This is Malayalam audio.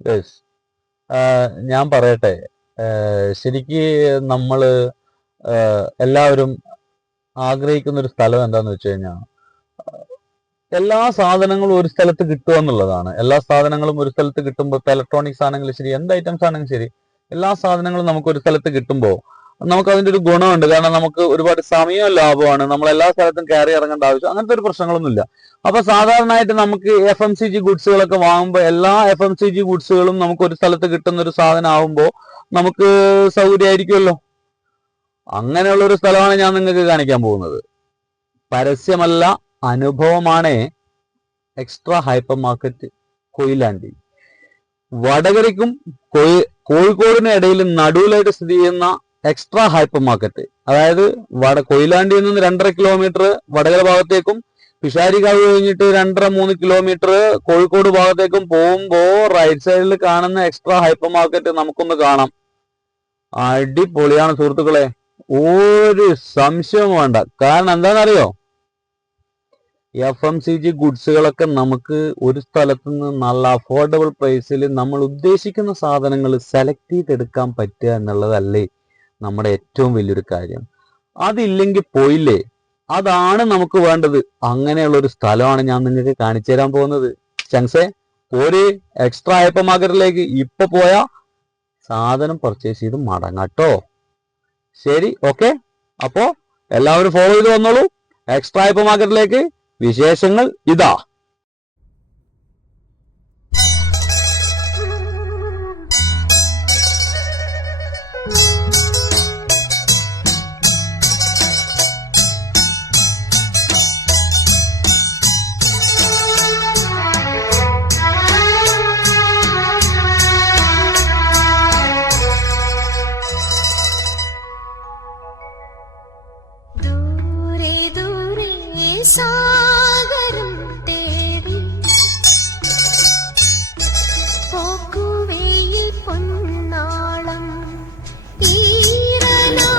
യെസ്. ഞാൻ പറയട്ടെ, ശരിക്ക് നമ്മള് എല്ലാവരും ആഗ്രഹിക്കുന്ന ഒരു സ്ഥലം എന്താന്ന് വെച്ച് കഴിഞ്ഞാൽ എല്ലാ സാധനങ്ങളും ഒരു സ്ഥലത്ത് കിട്ടുക എന്നുള്ളതാണ്. എല്ലാ സാധനങ്ങളും ഒരു സ്ഥലത്ത് കിട്ടുമ്പോൾ ഇപ്പൊ ഇലക്ട്രോണിക്സ് ആണെങ്കിലും ശരി, എന്ത് ഐറ്റംസ് ആണെങ്കിലും ശരി, എല്ലാ സാധനങ്ങളും നമുക്ക് ഒരു സ്ഥലത്ത് കിട്ടുമ്പോൾ നമുക്ക് അതിന്റെ ഒരു ഗുണമുണ്ട്. കാരണം നമുക്ക് ഒരുപാട് സമയം ലാഭമാണ്. നമ്മൾ എല്ലാ സ്ഥലത്തും കയറി ഇറങ്ങേണ്ട ആവശ്യം അങ്ങനത്തെ ഒരു പ്രശ്നങ്ങളൊന്നുമില്ല. അപ്പൊ സാധാരണയായിട്ട് നമുക്ക് FMCG ഗുഡ്സുകളൊക്കെ വാങ്ങുമ്പോൾ എല്ലാ FMCG ഗുഡ്സുകളും നമുക്ക് ഒരു സ്ഥലത്ത് കിട്ടുന്ന ഒരു സാധനം ആവുമ്പോൾ നമുക്ക് സൗകര്യമായിരിക്കുമല്ലോ. അങ്ങനെയുള്ള ഒരു സ്ഥലമാണ് ഞാൻ നിങ്ങൾക്ക് കാണിക്കാൻ പോകുന്നത്. പരസ്യമല്ല, അനുഭവമാണ്. Extra hyper market Koyilandy. വടകരയ്ക്കും കോഴിക്കോടിനും ഇടയിൽ നടുവിലായിട്ട് സ്ഥിതി ചെയ്യുന്ന എക്സ്ട്രാ ഹൈപ്പർ മാർക്കറ്റ്. അതായത് കൊയിലാണ്ടിയിൽ നിന്ന് 2.5 കിലോമീറ്റർ വടകര ഭാഗത്തേക്കും പിഷാരിക്കാവ് കഴിഞ്ഞിട്ട് 2.5-3 കിലോമീറ്റർ കോഴിക്കോട് ഭാഗത്തേക്കും പോകുമ്പോൾ റൈറ്റ് സൈഡിൽ കാണുന്ന എക്സ്ട്രാ ഹൈപ്പർ മാർക്കറ്റ് നമുക്കൊന്ന് കാണാം. അടിപൊളിയാണ് സുഹൃത്തുക്കളെ, ഒരു സംശയവും വേണ്ട. കാരണം എന്താണെന്നറിയോ, FMCG ഗുഡ്സുകളൊക്കെ നമുക്ക് ഒരു സ്ഥലത്ത് നിന്ന് നല്ല അഫോർഡബിൾ പ്രൈസിൽ നമ്മൾ ഉദ്ദേശിക്കുന്ന സാധനങ്ങൾ സെലക്ട് ചെയ്തെടുക്കാൻ പറ്റുക എന്നുള്ളതല്ലേ നമ്മുടെ ഏറ്റവും വലിയൊരു കാര്യം. അതില്ലെങ്കിൽ പോയില്ലേ, അതാണ് നമുക്ക് വേണ്ടത്. അങ്ങനെയുള്ള ഒരു സ്ഥലമാണ് ഞാൻ നിങ്ങൾക്ക് കാണിച്ചു തരാൻ പോകുന്നത്. ചങ്സേ ഒരു എക്സ്ട്രാ ഹൈപ്പർ മാർക്കറ്റിലേക്ക് ഇപ്പൊ പോയാ സാധനം പർച്ചേസ് ചെയ്ത് മടങ്ങാട്ടോ. ശരി, ഓക്കെ. അപ്പോ എല്ലാവരും ഫോളോ ചെയ്ത് വന്നോളൂ. എക്സ്ട്രാ ഹൈപ്പർ മാർക്കറ്റിലേക്ക് വിശേഷങ്ങൾ ഇതാ. സാഗരം തേടി പോക്കുവെയിൽ പൊന്നാളം തീരലോ